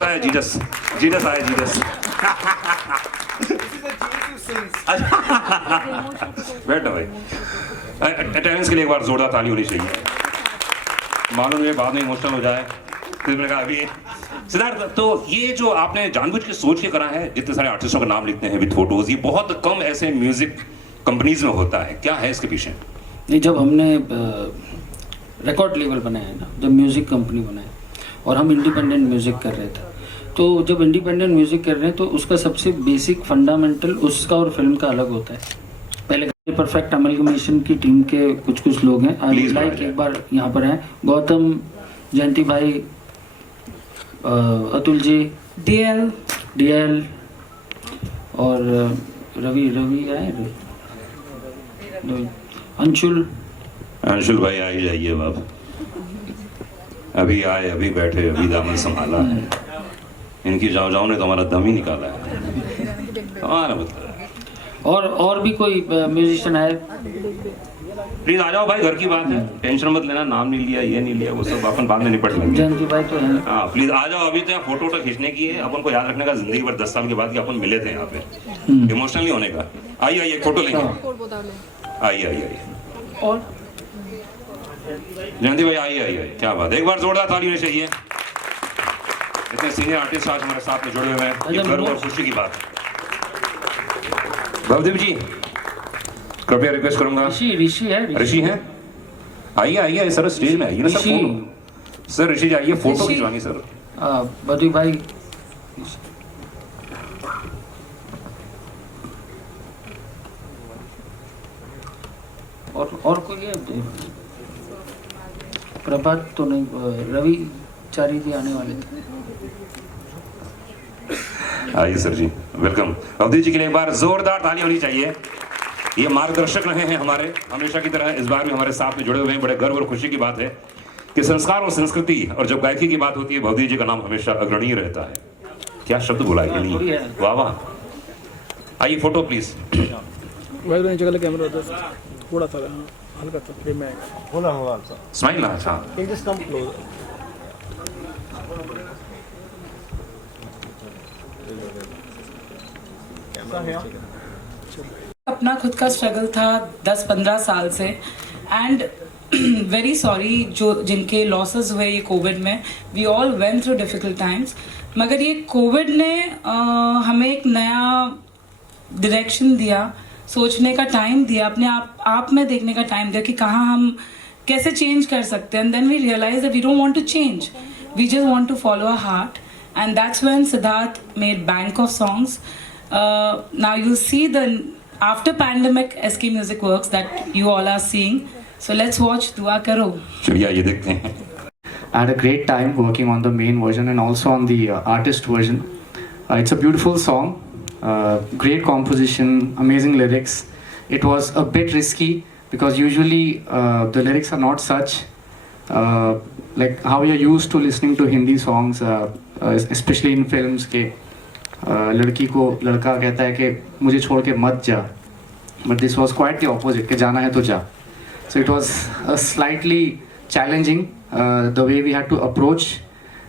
आया Jesus, Jesus आया Jesus. बैठो भाई, अटेंडेंस के लिए एक बार जोरदार ताली होनी चाहिए। मालूम है बाद में इमोशनल हो जाए तो मैंने कहा अभी सिद्धार्थ, तो ये जो आपने जानबूझ के सोच के करा है, जितने सारे आर्टिस्टों का नाम लिखते हैं विद फोटोज, ये बहुत कम ऐसे म्यूजिक कंपनीज में होता है, क्या है इसके पीछे? नहीं, जब हमने रिकॉर्ड लेवल बनाया ना, जब म्यूज़िक कंपनी बनाया और हम इंडिपेंडेंट म्यूज़िक कर रहे थे, तो जब इंडिपेंडेंट म्यूज़िक कर रहे हैं तो उसका सबसे बेसिक फंडामेंटल उसका और फिल्म का अलग होता है। पहले परफेक्ट अमलगमेशन की टीम के कुछ लोग हैं, आई लाइक एक बार यहाँ पर हैं गौतम, जयंती भाई, अतुल जी, डीएल और रवि आए, अंशुल भाई आ ही जाइए बाप, अभी आए, अभी बैठे, अभी दामन संभाला है। इनकी जाओ ने तो हमारा दम ही निकाला है हमारा मतलब। और भी कोई म्यूजिशियन है? प्लीज आ जाओ भाई, घर की बात है, टेंशन मत लेना, नाम नहीं लिया, ये नहीं लिया, वो सब अपन बाद में निपट लेंगे। जयंती भाई तो है। हाँ प्लीज आ जाओ, अभी तो यहाँ फोटो खींचने की है, अपन को याद रखने का जिंदगी भर 10 साल के बाद कि अपन मिले थे यहाँ पे, इमोशनली होने का। आइए फोटो लेंगे, आइए और जयंती भाई आइए, क्या बात है, एक बार जोरदार ताली होनी चाहिए। इतने सीनियर आर्टिस्ट आज हमारे साथ में जुड़े हुए हैं, ये गर्व और खुशी की बात है। भवदीप जी कृपया रिक्वेस्ट करूंगा। ऋषि है, आइए सर, स्टेज में आइए ना सर, ऋषि जी आइए, फोटो खिंचवानी सर। बधु भाई, और कोई है? प्रभात तो नहीं, रवि चारी जी आने वाले थे। आइए सर जी, वेलकम। अवधि जी के लिए एक बार जोरदार ताली होनी चाहिए। ये मार्गदर्शक रहे हैं हमारे, हमेशा की तरह इस बार भी हमारे साथ में जुड़े हुए हैं। बड़े गर्व और खुशी की बात है कि संस्कार और संस्कृति और जब गायकी की बात होती है, भवदीप जी का नाम हमेशा अग्रणीय रहता है। क्या शब्द बोला है, नहीं वाह वाह। आइए फोटो प्लीज। कैमरा थोड़ा सा हल्का सा फ्रेम में बोला होगा स्माइल ना, अच्छा एक जस्ट कम क्लोज। अपना खुद का स्ट्रगल था 10-15 साल से, एंड वेरी सॉरी जो जिनके लॉसेस हुए ये कोविड में, we all went through difficult times. मगर ये कोविड ने हमें एक नया डायरेक्शन दिया, सोचने का टाइम दिया, अपने आप में देखने का टाइम दिया कि कहाँ हम कैसे चेंज कर सकते हैं। And then we realise that we don't want to change, we just want to follow our heart, and that's when Siddharth made bank of songs. Now you see the after pandemic SK Music Works that you all are seeing. So let's watch Dua Karo. चलिए ये देखते हैं। I had a great time working on the main version and also on the artist version. It's a beautiful song, great composition, amazing lyrics. It was a bit risky because usually the lyrics are not such like how you're used to listening to Hindi songs, especially in films के लड़की को लड़का कहता है कि मुझे छोड़ के मत जा, but this was quite the opposite, कि जाना है तो जा. So it was slightly challenging the way we had to approach,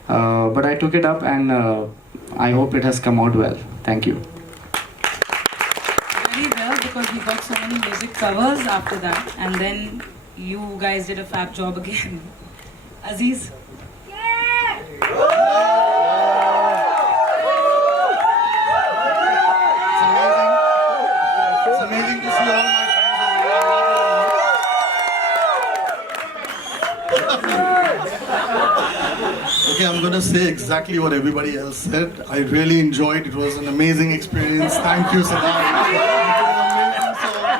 but I took it up and I hope it has come out well. Thank you. Very well, because we got so many music covers after that, and then you guys did a fab job again. Aziz. Okay, I'm going to say exactly what everybody else said. I really enjoyed it. It was an amazing experience. Thank you, Siddharth. It was an amazing song.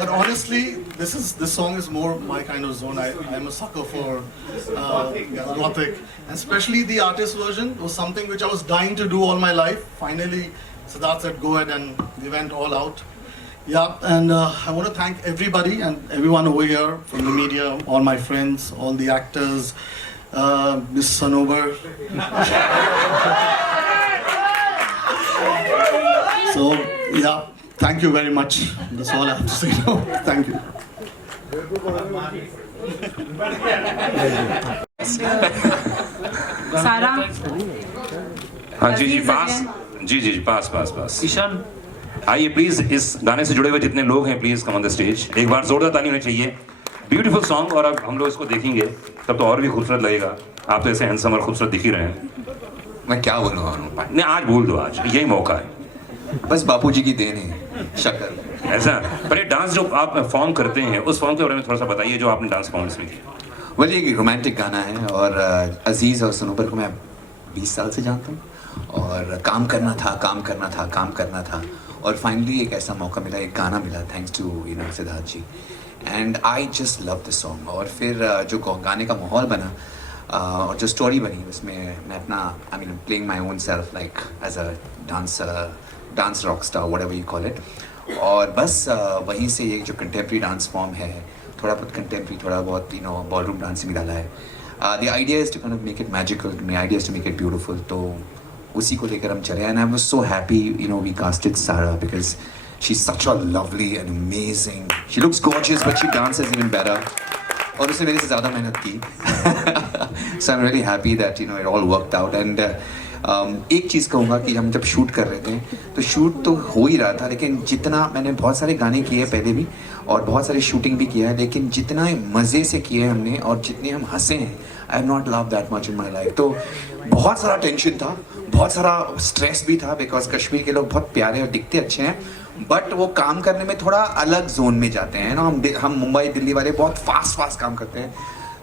But honestly, this song is more my kind of zone. I'm a sucker for gothic. And especially the artist version was something which I was dying to do all my life. Finally, Siddharth said go ahead and we went all out. Yeah, and I want to thank everybody and everyone over here from the media, all my friends, all the actors, Miss Sanobar. So, yeah, thank you very much. That's all I have to say now. Thank you. Sarah. हाँ जी Aziz पास again. जी पास पास पास ईशान आइए please इस गाने से जुड़े हुए जितने लोग हैं please come on the stage. एक बार जोरदार ताली होनी चाहिए। ब्यूटीफुल सॉन्ग, और अब हम लोग इसको देखेंगे तब तो और भी खूबसूरत लगेगा। आप तो ऐसे हैंडसम और खूबसूरत दिख ही रहे हैं। मैं क्या बोलूँगा उन्होंने, नहीं आज बोल दो, आज यही मौका है। बस बापूजी की देन है शक्ल। ऐसा पर ये डांस जो आप फॉर्म करते हैं उस फॉर्म के बारे में थोड़ा सा बताइए जो आपने डांस फॉर्म्स में किया। वेल ये रोमांटिक गाना है और अजीज़ और सनोबर को मैं 20 साल से जानता हूँ और काम करना था और फाइनली एक ऐसा मौका मिला, एक गाना मिला thanks to Siddharth ji and I just love the song. और फिर जो गाने का माहौल बना और जो स्टोरी बनी उसमें मैं अपना I mean playing my own self like as a dance rock star whatever you call it. और बस वहीं से ये जो कंटेम्प्रेरी डांस फॉर्म है, थोड़ा बहुत कंटेम्प्रेरी, थोड़ा बहुत बॉलरूम डांस भी डाला है। The idea is to kind of make it magical, the idea is to make it beautiful. तो उसी को लेकर हम चले and I was so happy we casted Sara because she is such a lovely and amazing, she looks gorgeous but she dances even better और उसने मेरे से ज़्यादा मेहनत की। So I am really happy that it all worked out. And एक चीज़ कहूँगा कि हम जब शूट कर रहे थे तो शूट तो हो ही रहा था, लेकिन जितना मैंने बहुत सारे गाने किए पहले भी और बहुत सारी शूटिंग भी किया है, लेकिन जितना मज़े से किए हमने और जितने हम हंसे हैं, I have not love that much in my life. तो बहुत सारा टेंशन था, बहुत सारा स्ट्रेस भी था बिकॉज कश्मीर के लोग बहुत प्यारे और दिखते अच्छे हैं बट वो काम करने में थोड़ा अलग जोन में जाते हैं ना। हम मुंबई दिल्ली वाले बहुत फास्ट काम करते हैं।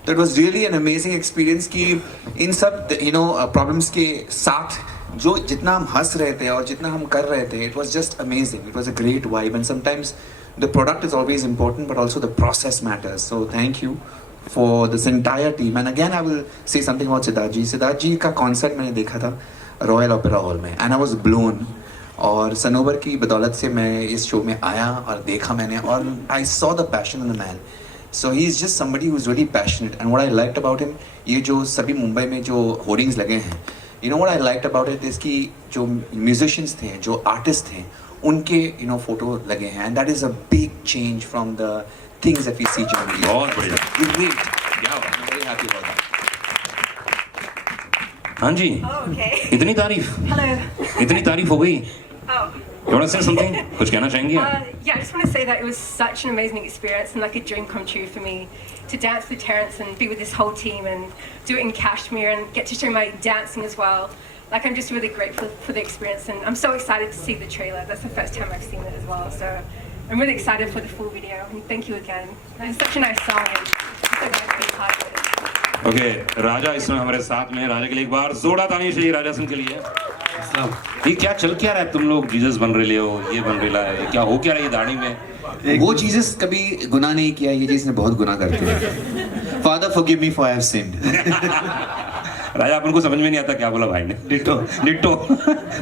तो it was really an amazing experience कि इन सब प्रॉब्लम्स के साथ जो जितना हम हंस रहे थे और जितना हम कर रहे थे, it was just amazing, it was a great vibe. And sometimes the product is always important but also the process matters. So thank you for this entire team. And again I will say something about Siddharth ji का concert मैंने देखा था royal opera hall में and I was blown. और सनोबर की बदौलत से मैं इस शो में आया और देखा मैंने और I saw the passion in the man. So he is just somebody who is very passionate and what I liked about him, ये जो सभी मुंबई में जो होर्डिंग्स लगे हैं, what I liked about it is कि जो म्यूजिशियंस थे, जो आर्टिस्ट थे, उनके फोटो लगे हैं and that is a big change from the things that we see generally. बहुत बढ़िया, क्या बात है, वेरी हैप्पी अबाउट दैट। हाँ जी Okay. इतनी तारीफ, Hello. इतनी तारीफ हो गई। Oh. You want to say something? कुछ कहना चाहेंगे? Yeah, I just want to say that it was such an amazing experience and like a dream come true for me to dance with Terrence and be with this whole team and do it in Kashmir and get to show my dancing as well. Like I'm just really grateful for the experience and I'm so excited to see the trailer. That's the first time I've seen it as well. So I'm really excited for the full video and thank you again. It's such a nice song and I'm so glad to be a part of it. Okay Raja इस समय हमारे साथ में। राजा के लिए एक बार जोरदार ताली चाहिए राजा सिंह के लिए। ये क्या चल क्या रहा है, तुम लोग जीसस बन रहे हो, ये बन रहा है, क्या हो क्या रहा है ये दाढ़ी में? वो जीसस कभी गुनाह नहीं किया, ये जीसस ने बहुत गुनाह करते हैं। Father forgive me for I have sinned. Raja अपन को समझ में नहीं आता क्या बोला भाई ने। Ditto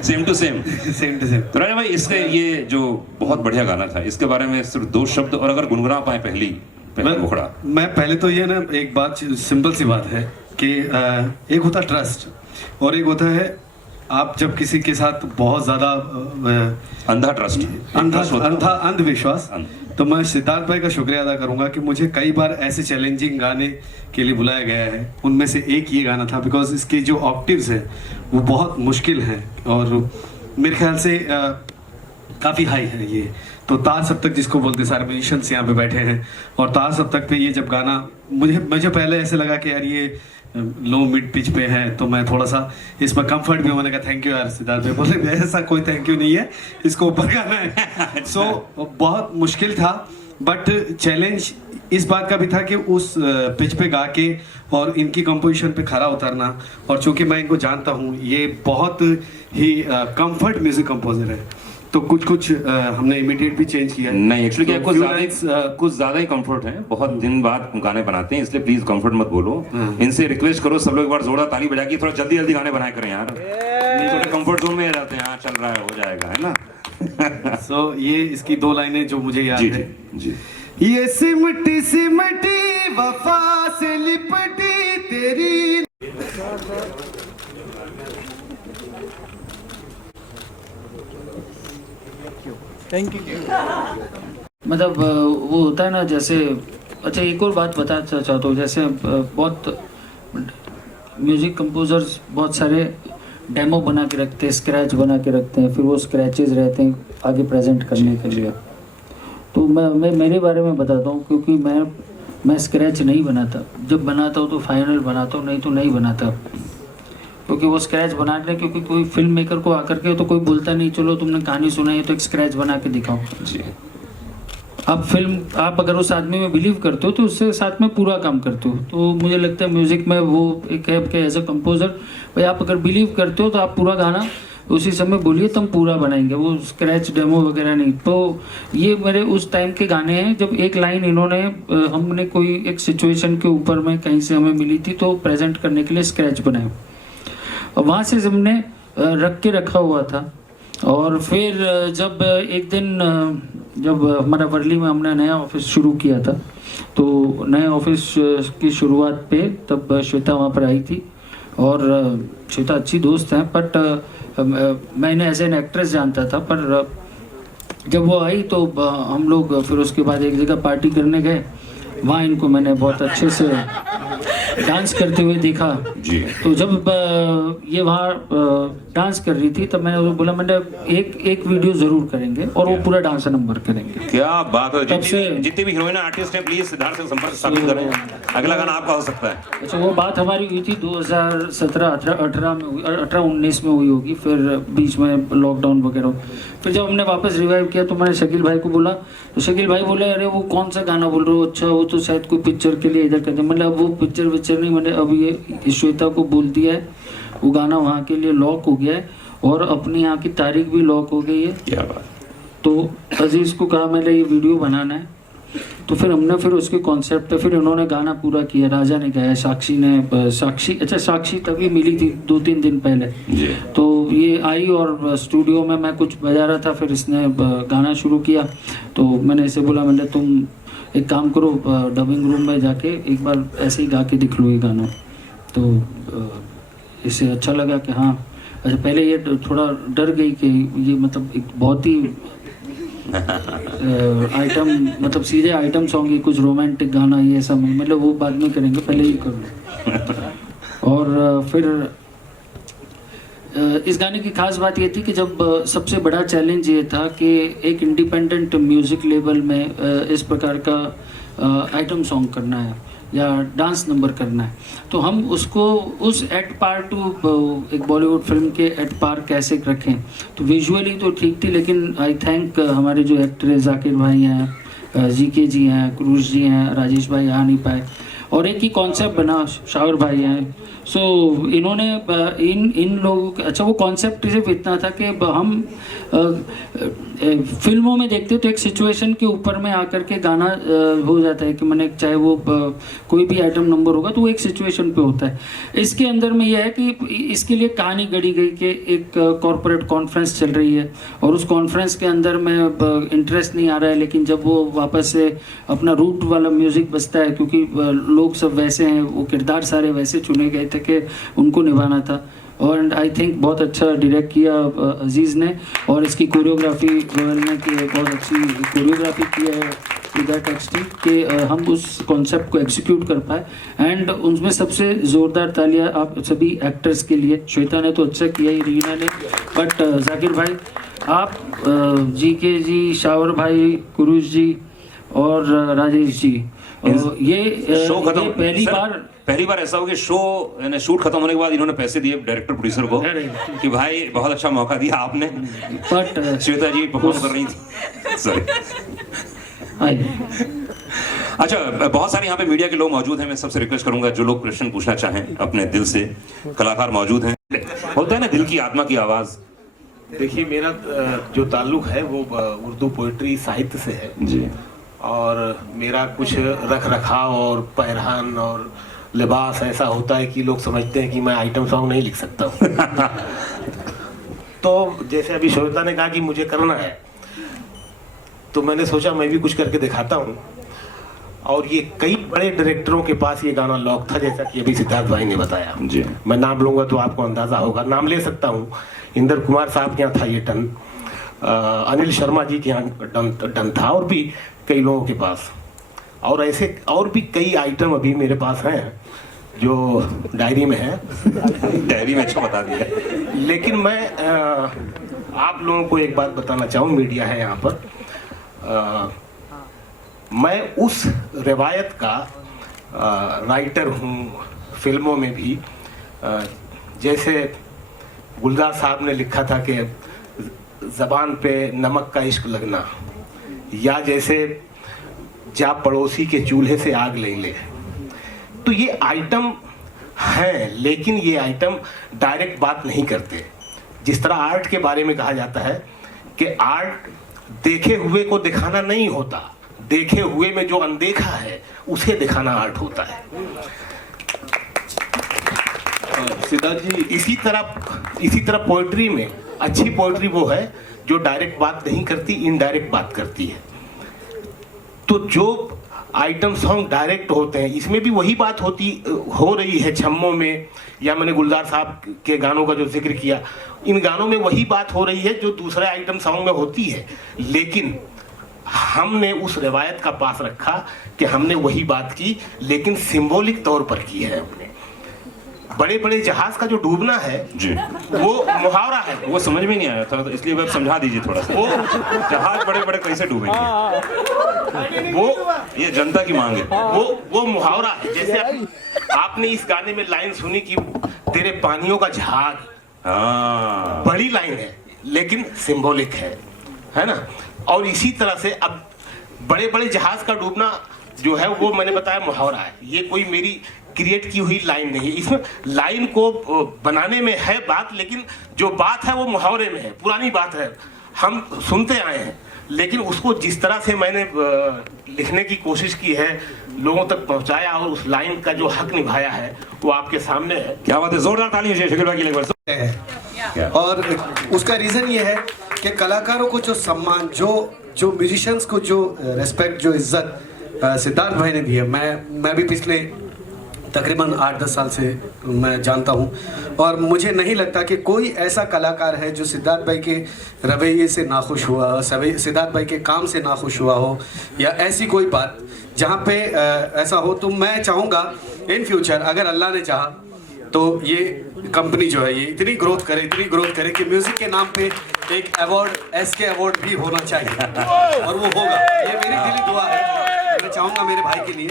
same to same. तो राजा भाई इसके ये जो बहुत बढ़िया गाना था, इसके बारे में सिर्फ 2 शब्द और अगर गुनगुना पाए पहली मुखड़ा। मैं पहले तो ये ना एक बात सिंपल सी बात है कि एक होता ट्रस्ट और एक होता है आप जब किसी के साथ बहुत ज्यादा अंधा ट्रस्ट, अंधविश्वास। तो मैं सिद्धार्थ भाई का शुक्रिया अदा करूंगा कि मुझे कई बार ऐसे चैलेंजिंग गाने के लिए बुलाया गया है, उनमें से एक ये गाना था बिकॉज इसके जो ऑक्टिव्स हैं वो बहुत मुश्किल हैं और मेरे ख्याल से काफ़ी हाई है ये। तो तार सप्तक जिसको बोलते, सारे म्यूजिशियंस यहाँ पे बैठे हैं और तार सप्तक पे ये जब गाना मुझे पहले ऐसे लगा कि यार ये लो मिड पिच पे है तो मैं थोड़ा सा इसमें कंफर्ट भी, मैंने कहा थैंक यू यार सिद्धार्थ भाई। बोले ऐसा कोई थैंक यू नहीं है, इसको ऊपर गाना है। सो बहुत मुश्किल था बट चैलेंज इस बात का भी था कि उस पिच पे गा के और इनकी कंपोजिशन पे खरा उतरना। और चूंकि मैं इनको जानता हूँ, ये बहुत ही कंफर्ट म्यूजिक कंपोजर है तो कुछ हमने इमीडिएट भी चेंज किया। नहीं एक्चुअली क्या कुछ ज्यादा ही कंफर्ट है, बहुत दिन बाद गाने बनाते हैं इसलिए प्लीज कंफर्ट मत बोलो। इनसे रिक्वेस्ट करो सब लोग एक बार जोरदार ताली बजा के थोड़ा जल्दी गाने बनाया करें यार, नहीं थोड़े कंफर्ट जोन में रहते हैं। हाँ चल रहा है, हो जाएगा, है ना। सो ये इसकी 2 लाइनें जो मुझे याद है जी। ये सिमटी सिमटी वफा से लिपटी तेरी। Thank you. मतलब वो होता है ना जैसे, अच्छा एक और बात बताना चाहता हूँ, जैसे बहुत म्यूज़िक कंपोजर्स बहुत सारे डेमो बना के रखते हैं, स्क्रैच बना के रखते हैं, फिर वो स्क्रैचेस रहते हैं आगे प्रेजेंट करने के लिए। तो मैं मेरे बारे में बताता हूँ, क्योंकि मैं स्क्रैच नहीं बनाता, जब बनाता हूँ तो फाइनल बनाता हूँ, नहीं तो नहीं बनाता। क्योंकि वो स्क्रैच बनाने, क्योंकि कोई फिल्म मेकर को आकर के तो कोई बोलता नहीं चलो तुमने कहानी सुनाई है तो एक स्क्रैच बना के दिखाओ जी। आप अगर उस आदमी में बिलीव करते हो तो उससे साथ में पूरा काम करते हो। तो मुझे लगता है म्यूज़िक में वो एक है कि एज अ कंपोज़र भाई आप अगर बिलीव करते हो तो आप पूरा गाना उसी समय बोलिए, तब पूरा बनाएंगे, वो स्क्रैच डेमो वगैरह नहीं। तो ये मेरे उस टाइम के गाने हैं जब एक लाइन इन्होंने हमने कोई एक सिचुएशन के ऊपर में कहीं से हमें मिली थी तो प्रेजेंट करने के लिए स्क्रैच बनाए, और वहाँ से हमने रख के रखा हुआ था। और फिर जब एक दिन जब हमारा वर्ली में हमने नया ऑफिस शुरू किया था, तो नए ऑफिस की शुरुआत पे तब श्वेता वहाँ पर आई थी, और श्वेता अच्छी दोस्त हैं, बट मैंने एज एन एक्ट्रेस जानता था। पर जब वो आई तो हम लोग फिर उसके बाद एक जगह पार्टी करने गए, वहाँ इनको मैंने बहुत अच्छे से डांस करते हुए देखा जी। तो जब ये वहाँ डांस कर रही थी तब मैंने उसको बोला, मैंने एक वीडियो जरूर करेंगे और वो पूरा डांस नंबर करेंगे। क्या बात है। तब से जितनी भी हीरोइन आर्टिस्ट हैं प्लीज सिद्धार्थ से संपर्क स्थापित करें, अगला गाना आपका हो सकता है। अच्छा, वो बात हमारी हुई थी 2017-18 में हुई, 18-19 में हुई होगी, फिर बीच में लॉकडाउन वगैरह। फिर जब हमने वापस रिवाइव किया तो मैंने शकील भाई को बोला, तो शकील भाई बोले अरे वो कौन सा गाना बोल रहे हो, अच्छा वो तो शायद कोई पिक्चर के लिए इधर करते। मतलब वो पिक्चर नहीं, मैंने अब ये श्वेता को बोल दिया है, वो गाना वहाँ के लिए लॉक हो गया है और अपनी यहाँ की तारीख भी लॉक हो गई है। क्या बात। तो अजीज़ को कहा मैंने ये वीडियो बनाना है, तो फिर हमने फिर उसके कॉन्सेप्ट पे फिर इन्होंने गाना पूरा किया, राजा ने गाया, साक्षी तभी मिली थी 2-3 दिन पहले जी। तो ये आई और स्टूडियो में मैं कुछ बजा रहा था, फिर इसने गाना शुरू किया। तो मैंने इसे बोला, मैंने तुम एक काम करो, डबिंग रूम में जाके एक बार ऐसे ही गा के दिख लो ये गाना। तो इसे अच्छा लगा कि हाँ, अच्छा पहले ये थोड़ा डर गई कि ये मतलब एक बहुत ही आइटम, मतलब सीधे आइटम सॉन्ग ही, कुछ रोमांटिक गाना ये सब, मतलब वो बाद में करेंगे, पहले ही कर लो। और फिर इस गाने की खास बात ये थी कि जब सबसे बड़ा चैलेंज ये था कि एक इंडिपेंडेंट म्यूज़िक लेवल में इस प्रकार का आइटम सॉन्ग करना है या डांस नंबर करना है, तो हम उसको उस एट पार टू एक बॉलीवुड फिल्म के एट पार कैसे रखें। तो विजुअली तो ठीक थी, लेकिन आई थैंक हमारे जो एक्टर हैं, जाकिर भाई हैं, जीके जी हैं, क्रूज जी हैं, राजेश भाई आ नहीं पाए, और एक ही कॉन्सेप्ट बना, शावर भाई हैं। सो इन्होंने इन लोगों का, अच्छा वो कॉन्सेप्ट सिर्फ इतना था कि हम फिल्मों में देखते तो एक सिचुएशन के ऊपर में आकर के गाना हो जाता है कि मैंने चाहे वो कोई भी आइटम नंबर होगा तो वो एक सिचुएशन पे होता है। इसके अंदर में यह है कि इसके लिए कहानी गढ़ी गई कि एक कॉरपोरेट कॉन्फ्रेंस चल रही है और उस कॉन्फ्रेंस के अंदर में इंटरेस्ट नहीं आ रहा है, लेकिन जब वो वापस से अपना रूट वाला म्यूज़िक बजता है, क्योंकि लोग सब वैसे हैं, वो किरदार सारे वैसे चुने गए थे कि उनको निभाना था। और आई थिंक बहुत अच्छा डायरेक्ट किया अजीज़ ने, और इसकी कोरियोग्राफी गोयल ने की है, बहुत अच्छी कोरियोग्राफी की है विद दैट एक्सटेंट कि हम उस कॉन्सेप्ट को एग्जीक्यूट कर पाए। एंड उनमें सबसे ज़ोरदार तालियां आप सभी एक्टर्स के लिए। श्वेता ने तो अच्छा किया ही, रीना ने, बट जाकिर भाई आप, जीके जी, शावर भाई, कुरूज जी और राजेश जी, ये शो खत्म, पहली बार ऐसा हो कि शो शूट खत्म होने के बाद इन्होंने पैसे दिए डायरेक्टर प्रोड्यूसर को कि भाई बहुत अच्छा मौका दिया आपने, बट श्वेता जी परफॉर्म कर रही थी। सॉरी। अच्छा, बहुत सारे यहाँ पे मीडिया के लोग मौजूद हैं, मैं सबसे रिक्वेस्ट करूंगा जो लोग प्रश्न पूछना चाहें अपने दिल से, कलाकार मौजूद हैं। होता है ना दिल की आत्मा की आवाज। देखिए, मेरा जो ताल्लुक है वो उर्दू पोइट्री साहित्य से है जी, और मेरा कुछ रख रखाव और पहरान और लिबास ऐसा होता है कि लोग समझते हैं कि मैं आइटम सॉन्ग नहीं लिख सकता हूँ। तो जैसे अभी श्वेता ने कहा कि मुझे करना है, तो मैंने सोचा मैं भी कुछ करके दिखाता हूँ। और ये कई बड़े डायरेक्टरों के पास ये गाना लॉक था, जैसा कि अभी सिद्धार्थ भाई ने बताया जी। मैं नाम लूंगा तो आपको अंदाजा होगा, नाम ले सकता हूँ। इंद्र कुमार साहब के यहाँ था ये टन, अनिल शर्मा जी के यहाँ डन था, और भी कई लोगों के पास, और ऐसे और भी कई आइटम अभी मेरे पास हैं जो डायरी में है। डायरी में अच्छा बता दिया। लेकिन मैं आप लोगों को एक बात बताना चाहूँ, मीडिया है यहाँ पर, मैं उस रिवायत का राइटर हूँ फिल्मों में भी। जैसे गुलजार साहब ने लिखा था कि ज़बान पे नमक का इश्क लगना, या जैसे जा पड़ोसी के चूल्हे से आग ले ले। तो ये आइटम हैं, लेकिन ये आइटम डायरेक्ट बात नहीं करते। जिस तरह आर्ट के बारे में कहा जाता है कि आर्ट देखे हुए को दिखाना नहीं होता, देखे हुए में जो अनदेखा है उसे दिखाना आर्ट होता है। सिद्धार्थ जी, इसी तरह पोइट्री में अच्छी पोइट्री वो है जो डायरेक्ट बात नहीं करती, इनडायरेक्ट बात करती है। तो जो आइटम सॉन्ग डायरेक्ट होते हैं, इसमें भी वही बात हो रही है छम्मों में, या मैंने गुलजार साहब के गानों का जो जिक्र किया, इन गानों में वही बात हो रही है जो दूसरे आइटम सॉन्ग में होती है। लेकिन हमने उस रिवायत का पास रखा कि हमने वही बात की, लेकिन सिंबॉलिक तौर पर की है हमने। बड़े बड़े जहाज का जो डूबना है जी, वो मुहावरा है। वो समझ में नहीं आया था, तो इसलिए आप समझा दीजिए थोड़ा सा। वो जहाज बड़े बड़े कैसे डूबेंगे, वो ये जनता की मांग है। वो मुहावरा है। जैसे आपने इस गाने में लाइन सुनी कि तेरे पानियों का जहाज, हाँ, बड़ी लाइन है लेकिन सिंबॉलिक है ना। और इसी तरह से अब बड़े बड़े जहाज का डूबना जो है वो मैंने बताया मुहावरा है। ये कोई मेरी क्रिएट की हुई लाइन नहीं है। इसमें लाइन को बनाने में है बात, लेकिन जो बात है वो मुहावरे में है, पुरानी बात है, हम सुनते आए हैं। लेकिन उसको जिस तरह से मैंने लिखने की कोशिश की है, लोगों तक पहुंचाया और उस लाइन का जो हक निभाया है वो आपके सामने है। क्या बात है, जोरदार ताली है शकील भाई के लिए एक बार। है। और उसका रीज़न ये है कि कलाकारों को जो सम्मान, जो म्यूजिशियंस को जो रिस्पेक्ट, जो इज्जत सिद्धार्थ भाई ने दी है, मैं भी पिछले तकरीबन 8-10 साल से मैं जानता हूँ, और मुझे नहीं लगता कि कोई ऐसा कलाकार है जो सिद्धार्थ भाई के रवैये से नाखुश हुआ, सिद्धार्थ भाई के काम से नाखुश हुआ हो, या ऐसी कोई बात जहाँ पे ऐसा हो। तो मैं चाहूँगा इन फ्यूचर अगर अल्लाह ने चाहा तो ये कंपनी जो है ये इतनी ग्रोथ करे कि म्यूजिक के नाम पे एक अवार्ड, SK अवार्ड भी होना चाहिए, और वो होगा। ये मेरी दिली दुआ है, मैं चाहूँगा मेरे भाई के लिए।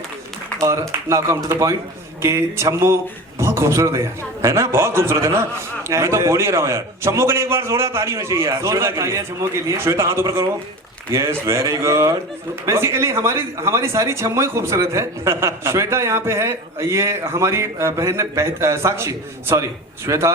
और now come to the point कि छम्मो बहुत खूबसूरत है यार, है ना, बहुत खूबसूरत है ना। मैं तो बोल ही रहा हूँ यार, छम्मो के लिए एक बार जोरदार ताली होनी चाहिए यार। जोरदार तालियां छम्मो के लिए। श्वेता हाथ ऊपर करो। Yes, very good. बेसिकली हमारी सारी छम्मो ही खूबसूरत है। श्वेता यहाँ पे है, ये हमारी बहन ने श्वेता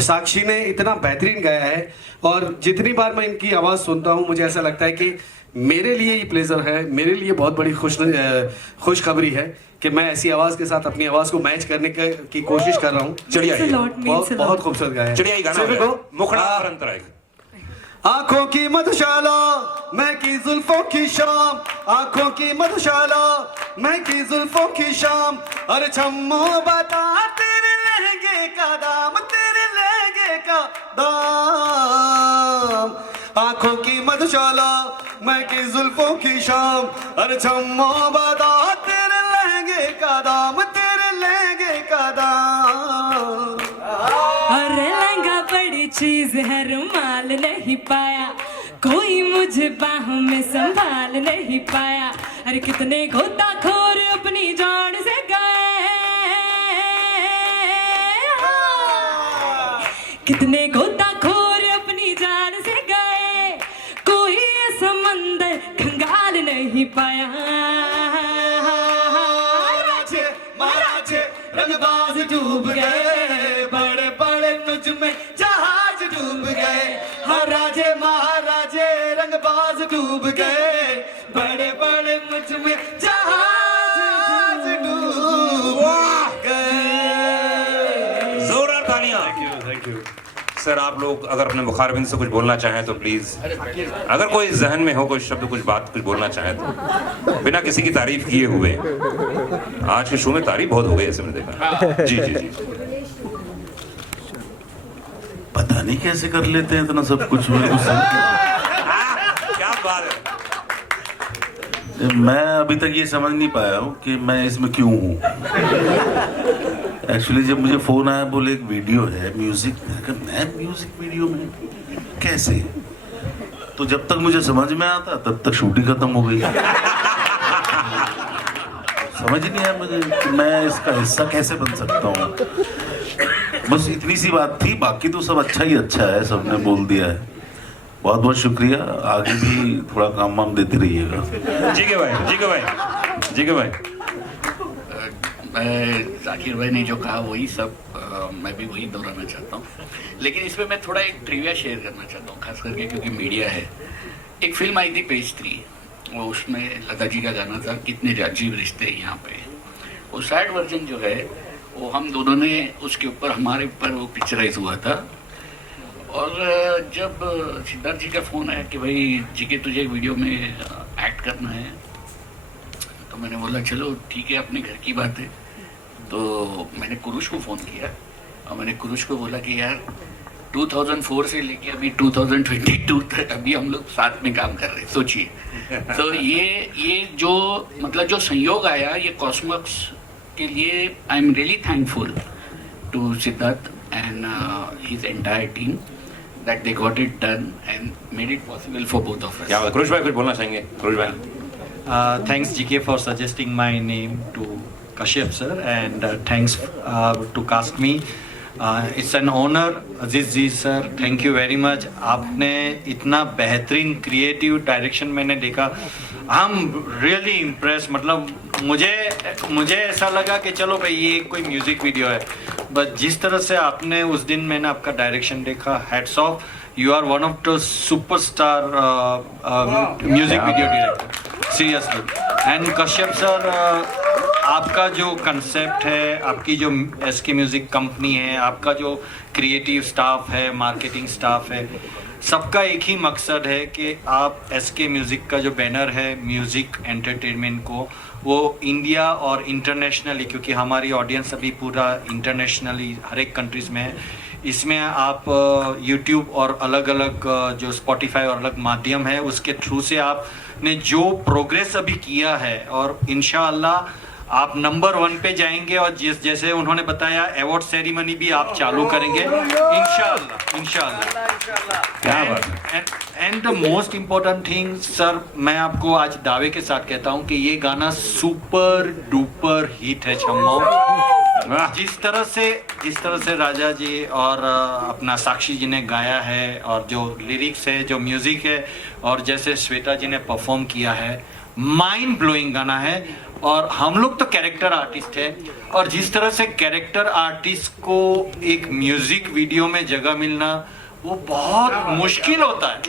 साक्षी ने इतना बेहतरीन गाया है, और जितनी बार मैं इनकी आवाज़ सुनता हूँ मुझे ऐसा लगता है कि मेरे लिए ये प्लेजर है, मेरे लिए बहुत बड़ी खुशखबरी है कि मैं ऐसी आवाज़ के साथ अपनी आवाज़ को मैच करने की कोशिश कर रहा हूँ। चलिए, बहुत खूबसूरत गाया है। चलिए गाना मुखड़ा और अंतराय। आंखों की मधुशाला मैं की जुल्फों की शाम, आंखों की मधुशाला मैं की जुल्फों की शाम, अरे छम्मो बता तेरे लहंगे का दाम, तेरे लहंगे का दाम। आंखों की मधुशाला मैं की जुल्फों की शाम, अरे छम्मो बता तेरे लहंगे का दाम, तेरे लहंगे का दाम। अरे लहंगा बड़ी चीज है, रुमाल नहीं पाया कोई, मुझे बाहों में संभाल नहीं पाया। अरे कितने गोताखोर अपनी जान से गए, कितने गोताखोर अपनी जान से गए, कोई समंदर खंगाल नहीं पाया। महाराजे रंगबाज डूब गए, बड़े बड़े मुझ में जहाज डूब गए। हर राजे महाराजे रंगबाज डूब गए, बड़े बड़े मुझ में जहाज डूब गए। जोरदार तालियां। Thank you. सर, आप लोग अगर अपने मुखारबिन से कुछ बोलना चाहें तो प्लीज, अगर कोई जहन में हो कोई शब्द, कुछ बात, कुछ बोलना चाहें तो बिना किसी की तारीफ किए हुए। आज के शो में तारीफ बहुत हो गई ऐसे मैंने देखा। जी जी जी। पता नहीं कैसे कर लेते हैं इतना सब कुछ। क्या बात है। मैं अभी तक ये समझ नहीं पाया हूँ कि मैं इसमें क्यों हूँ। एक्चुअली जब मुझे फोन आया बोले एक वीडियो है म्यूजिक, मैं म्यूजिक वीडियो में कैसे? तो जब तक मुझे समझ में आता तब तक शूटिंग खत्म हो गई। समझ नहीं आया मुझे कि मैं इसका हिस्सा कैसे बन सकता हूँ। बस इतनी सी बात थी, बाकी तो सब अच्छा ही अच्छा है, सबने बोल दिया है। बहुत बहुत शुक्रिया, आगे भी थोड़ा काम वाम देते रहिएगा। जी के भाई, जी के भाई, जी के भाई। जाकिर भाई ने जो कहा वही सब मैं भी वही दोहराना चाहता हूँ, लेकिन इसमें मैं थोड़ा एक ट्रिविया शेयर करना चाहता हूँ, खास करके क्योंकि मीडिया है। एक फिल्म आई थी पेज 3, वो उसमें लता जी का गाना था कितने अजीब रिश्ते हैं यहाँ पे। वो सैड वर्जन जो है वो हम दोनों ने उसके ऊपर हमारे ऊपर वो पिक्चराइज हुआ था। और जब सिद्धार्थ जी का फ़ोन आया कि भाई जी के तुझे एक वीडियो में एक्ट करना है, तो मैंने बोला चलो ठीक है, अपने घर की बात है। तो मैंने कुरुश को फ़ोन किया और मैंने कुरुश को बोला कि यार 2004 से लेके अभी 2022 तक अभी हम लोग साथ में काम कर रहे हैं, सोचिए। तो ये जो मतलब जो संयोग आया ये कॉस्मॉस के लिए, I am really thankful to Siddharth and his entire team that they got it done and made it possible for both of us. क्या बात, कुरुश भाई कुछ बोलना चाहेंगे? कुरुश भाई। Thanks GK for suggesting my name to Kashyap sir, and thanks to cast me. It's an honor, Aziz ji sir, thank you very much. आपने इतना बेहतरीन क्रिएटिव डायरेक्शन मैंने देखा, I'm really impressed। मतलब मुझे ऐसा लगा कि चलो भाई ये कोई म्यूजिक वीडियो है, बट जिस तरह से आपने उस दिन मैंने आपका डायरेक्शन देखा, hats off, you are one of the superstar music video director, seriously. And Kashyap sir, आपका जो कंसेप्ट है, आपकी जो एसके म्यूजिक कंपनी है, आपका जो क्रिएटिव स्टाफ है, मार्केटिंग स्टाफ है, सबका एक ही मकसद है कि आप एसके म्यूजिक का जो बैनर है म्यूजिक एंटरटेनमेंट को, वो इंडिया और इंटरनेशनली, क्योंकि हमारी ऑडियंस अभी पूरा इंटरनेशनली हर एक कंट्रीज़ में है, इसमें आप यूट्यूब और अलग अलग जो स्पॉटिफाई और अलग माध्यम है उसके थ्रू से आपने जो प्रोग्रेस अभी किया है, और इंशाअल्लाह आप नंबर 1 पे जाएंगे। और जैसे उन्होंने बताया अवार्ड सेरेमनी भी आप चालू करेंगे इंशाअल्लाह, इंशाअल्लाह। क्या बात। And the most important thing sir, मैं आपको आज दावे के साथ कहता हूँ कि ये गाना सुपर डुपर हिट है छम्मो। जिस तरह से राजा जी और अपना साक्षी जी ने गाया है, और जो लिरिक्स है, जो म्यूजिक है, और जैसे श्वेता जी ने परफॉर्म किया है, माइंड ब्लोइंग गाना है। और हम लोग तो कैरेक्टर आर्टिस्ट है, और जिस तरह से कैरेक्टर आर्टिस्ट को एक म्यूजिक वीडियो में जगह मिलना वो बहुत मुश्किल होता है,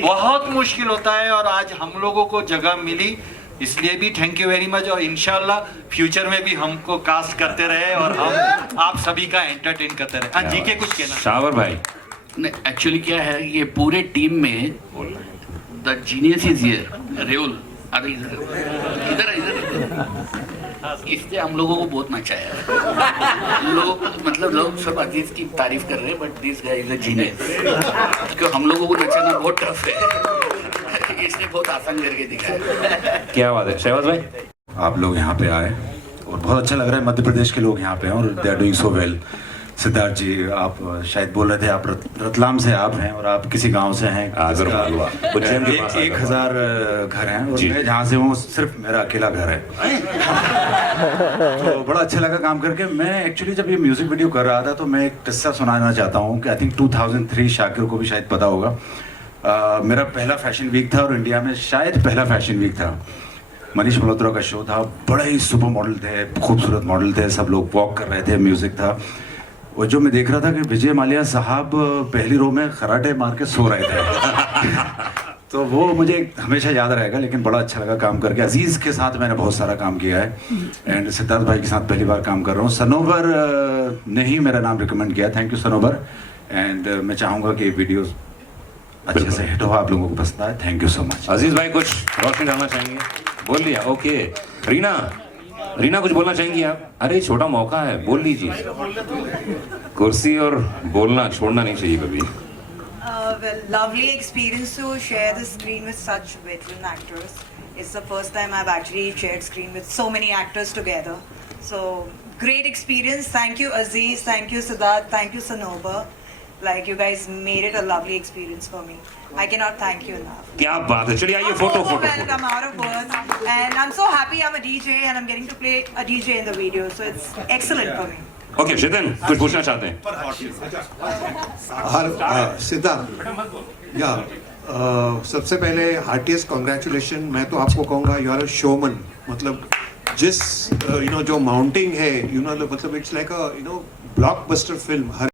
बहुत मुश्किल होता है, और आज हम लोगों को जगह मिली, इसलिए भी थैंक यू वेरी मच। और इंशाल्लाह फ्यूचर में भी हमको कास्ट करते रहे और हम आप सभी का एंटरटेन करते रहे। हाँ जी के कुछ कहना? शावर भाई। नहीं, एक्चुअली क्या है, ये पूरे टीम में द जीनियस इज हियर, रेउल, अरे इधर इसने हम लोगों को बहुत मचाया है। लोग मतलब लोग सब अजीज की तारीफ कर रहे हैं, but this guy is a genius, क्योंकि हम लोगों को नचाना बहुत टफ है, इसने बहुत आसान करके दिखाया। क्या बात है शहबाज भाई। आप लोग यहाँ पे आए और बहुत अच्छा लग रहा है, मध्य प्रदेश के लोग यहाँ पे हैं और they are doing so well. Siddharth ji, आप शायद बोल रहे थे आप रतलाम से आप हैं और आप किसी गांव से हैं, 1000 घर हैं, और मैं जहाँ से हूँ सिर्फ मेरा अकेला घर है। तो बड़ा अच्छा लगा काम करके। मैं एक्चुअली जब ये म्यूजिक वीडियो कर रहा था तो मैं एक किस्सा सुनाना चाहता हूँ कि आई थिंक 2003, शाकिर को भी शायद पता होगा, मेरा पहला फैशन वीक था और इंडिया में शायद पहला फैशन वीक था। मनीष मल्होत्रा का शो था, बड़े ही सुपर मॉडल थे, खूबसूरत मॉडल थे, सब लोग वॉक कर रहे थे, म्यूजिक था। और जो मैं देख रहा था कि विजय माल्या साहब पहली रो में खराटे मार के सो रहे थे। तो वो मुझे हमेशा याद रहेगा, लेकिन बड़ा अच्छा लगा काम करके। अजीज़ के साथ मैंने बहुत सारा काम किया है, एंड सिद्धार्थ भाई के साथ पहली बार काम कर रहा हूँ। सनोवर ने ही मेरा नाम रिकमेंड किया, थैंक यू सनोवर। एंड मैं चाहूँगा कि वीडियोस अच्छे से हिट हो, आप लोगों को पसंद आए। Thank you so much. Aziz भाई कुछ रोशनी डालना चाहेंगे? बोल लिया, ओके। रीना कुछ बोलना चाहेंगी आप? अरे छोटा मौका है, बोल लीजिए। कुर्सी और बोलना छोड़ना नहीं चाहिए कभी। Well, lovely experience to share the screen with such veteran actors. It's the first time I've actually shared screen with so many actors together. So great experience. Thank you, Aziz. Thank you, Siddharth. Thank you, Sanoba. Like, you guys made it a lovely experience for me. I cannot thank you enough. क्या बात है, चलिए आइए I'm photo overwhelmed. I'm out of words. And I'm so happy I'm a DJ and I'm getting to play a DJ in the video. So it's excellent for me. Okay शितन, कुछ पूछना चाहते हैं? सिद्धार्थ, या सबसे पहले हार्टिएस्ट कॉन्ग्रेचुलेशन। मैं तो आपको कहूँगा यू आर अ शोमन। मतलब जिस जो माउंटिंग है मतलब it's like a blockbuster film.